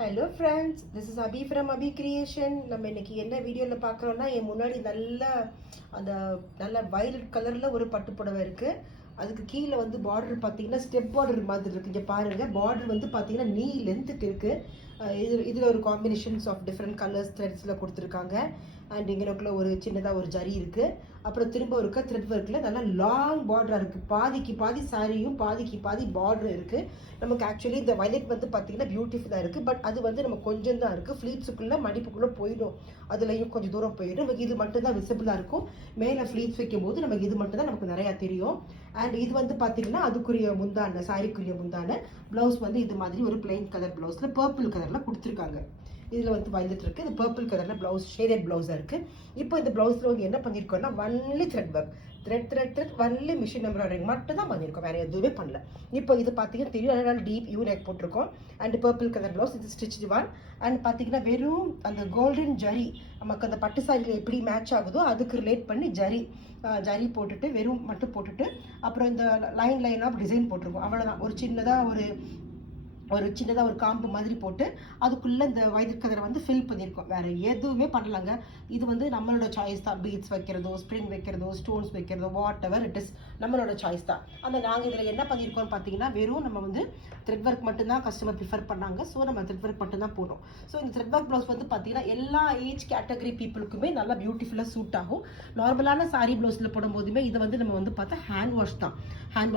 Hello friends, this is Abhi from Abhi creation. நம்ம இன்னைக்கு என்ன வீடியோவில் பார்க்குறோன்னா, என் முன்னாடி அந்த நல்ல வயலட் கலரில் ஒரு பட்டு புடவை இருக்குது. அதுக்கு கீழே வந்து பார்டர் பார்த்தீங்கன்னா ஸ்டெப் பார்டர் மாதிரி இருக்குது. இங்கே பாருங்கள், பார்டர் வந்து பார்த்தீங்கன்னா நீ லென்த்துக்கு இருக்குது. இதில் ஒரு காம்பினேஷன்ஸ் ஆஃப் டிஃப்ரெண்ட் கலர்ஸ் த்ரெட்ஸில் கொடுத்துருக்காங்க. அண்ட் இங்கனக்குள்ள ஒரு சின்னதாக ஒரு ஜரி இருக்குது. அப்புறம் திரும்ப இருக்க த்ரெட் ஒர்க்கில் நல்லா லாங் பார்டராக இருக்குது. பாதிக்கு பாதி சாரியும் பாதிக்கு பாதி பார்டர் இருக்குது. நமக்கு ஆக்சுவலி இந்த வயலட் வந்து பார்த்தீங்கன்னா பியூட்டிஃபுல்லாக இருக்குது. பட் அது வந்து நம்ம கொஞ்சம் தான் இருக்குது. ஃப்ளீட்ஸுக்குள்ளே மடிப்புக்குள்ளே போயிடும். அதுலேயும் கொஞ்சம் தூரம் போயிடும். நமக்கு இது மட்டும் தான் விசிபிளாக இருக்கும். மேலே ஃப்ளீட்ஸ் வைக்கும் போது நமக்கு இது மட்டும் தான் நமக்கு நிறையா தெரியும். அண்ட் இது வந்து பார்த்தீங்கன்னா அதுக்குரிய முந்தான, சாரிக்குரிய முந்தான ப்ளவுஸ் வந்து இது மாதிரி ஒரு பிளைன் கலர் ப்ளவுஸில் பர்பிள் கலரில் கொடுத்துருக்காங்க. இதில் வந்து வயலட் இருக்குது. இது பர்பிள் கலரில் ப்ளவுஸ், ஷேடட் ப்ளவுஸாக இருக்குது. இப்போ இந்த ப்ளவுஸில் வந்து என்ன பண்ணியிருக்கோம்னா only thread work, thread only machine embroidering மட்டும் தான் பண்ணியிருக்கோம், வேறு எதுவுமே பண்ணல. இப்போ இது பார்த்தீங்கன்னா தெரியும், அதனால் டீப் யூ நெக் போட்டிருக்கோம். அண்ட் பர்பிள் கலர் ப்ளவுஸ், இது ஸ்டிச் ஒன். அண்ட் பார்த்தீங்கன்னா வெறும் அந்த கோல்டன் ஜரி, நமக்கு அந்த பட்டு சாரியில் எப்படி மேட்ச் ஆகுதோ அதுக்கு ரிலேட் பண்ணி ஜரி போட்டுட்டு வெறும் மட்டும் போட்டுட்டு அப்புறம் இந்த லைன் ஆஃப் டிசைன் போட்டிருக்கோம். அவ்வளோதான். ஒரு சின்னதாக ஒரு காம்பு மாதிரி போட்டு அதுக்குள்ளே இந்த வயலட் கலரை வந்து ஃபில் பண்ணியிருக்கோம். வேறு எதுவுமே பண்ணலாங்க. இது வந்து நம்மளோட சாய்ஸ் தான். பீட்ஸ் வைக்கிறதோ, ஸ்ப்ரிங் வைக்கிறதோ, ஸ்டோன்ஸ் வைக்கிறதோ, வாட் எவர் இட் இஸ் நம்மளோட சாய்ஸ் தான். ஆனால் நாங்கள் இதில் என்ன பண்ணியிருக்கோம்னு பார்த்தீங்கன்னா வெறும் நம்ம வந்து த்ரெட் ஒர்க் மட்டும்தான் கஸ்டமர் ப்ரிஃபர் பண்ணாங்க. ஸோ நம்ம த்ரெட் ஒர்க் மட்டும்தான் போடுறோம். ஸோ இந்த த்ரெட் ஒர்க் ப்ளவுஸ் வந்து பார்த்தீங்கன்னா எல்லா ஏஜ் கேட்டகரி பீப்புளுக்குமே நல்லா பியூட்டிஃபுல்லாக சூட் ஆகும். நார்மலான சாரி ப்ளவுஸில் போடும்போதுமே இதை வந்து நம்ம வந்து பார்த்தா ஹேண்ட்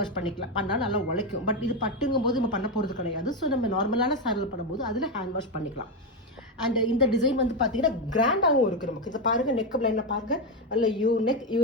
வாஷ் பண்ணிக்கலாம். பண்ணால் நல்லா உழைக்கும். பட் இது பட்டுங்கும் போது நம்ம பண்ண போகிறது கிடையாது. ஸோ நம்ம நார்மலான சாரியில் பண்ணும்போது அதில் ஹேண்ட் வாஷ் பண்ணிக்கலாம். அண்ட் இந்த டிசைன் வந்து பார்த்தீங்கன்னா கிராண்டாகவும் இருக்குது. நமக்கு இதை பாருங்கள், நெக் லைனில் பாருங்கள், நல்ல யூ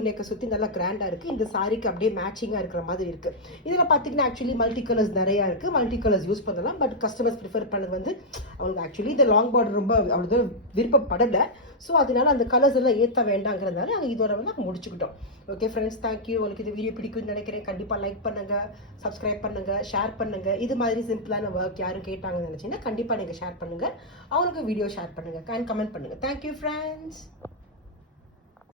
நெக்கை சுற்றி நல்லா கிராண்டாக இருக்குது. இந்த சாரிக்கு அப்படியே மேட்சிங்காக இருக்கிற மாதிரி இருக்குது. இதில் பார்த்தீங்கன்னா ஆக்சுவலி மல்டி கலர்ஸ் நிறையா இருக்குது. மல்டி கலர்ஸ் யூஸ் பண்ணலாம். பட் கஸ்டமர்ஸ் ப்ரிஃபர் பண்ணது வந்து அவங்களுக்கு ஆக்சுவலி இந்த லாங் பார்டர் ரொம்ப அவ்வளோ விருப்பப்படலை. ஸோ அதனால அந்த கலர்ஸ் எல்லாம் ஏற்ற வேண்டாங்கிறதுனால நாங்கள் இதோட வந்து நாங்கள் முடிச்சுக்கிட்டோம். Okay friends, thank you. உங்களுக்கு இந்த வீடியோ பிடிக்கும்னு நினைக்கிறேன். கண்டிப்பாக லைக் பண்ணுங்கள், சப்ஸ்கிரைப் பண்ணுங்கள், ஷேர் பண்ணுங்கள். இது மாதிரி சிம்பிளான ஒர்க் யாரும் கேட்டாங்கன்னு நினச்சிங்கன்னா கண்டிப்பாக நீங்கள் ஷேர் பண்ணுங்கள். அவங்களுக்கு வீடியோ ஷேர் பண்ணுங்கள், கமெண்ட் பண்ணுங்கள். Thank you friends.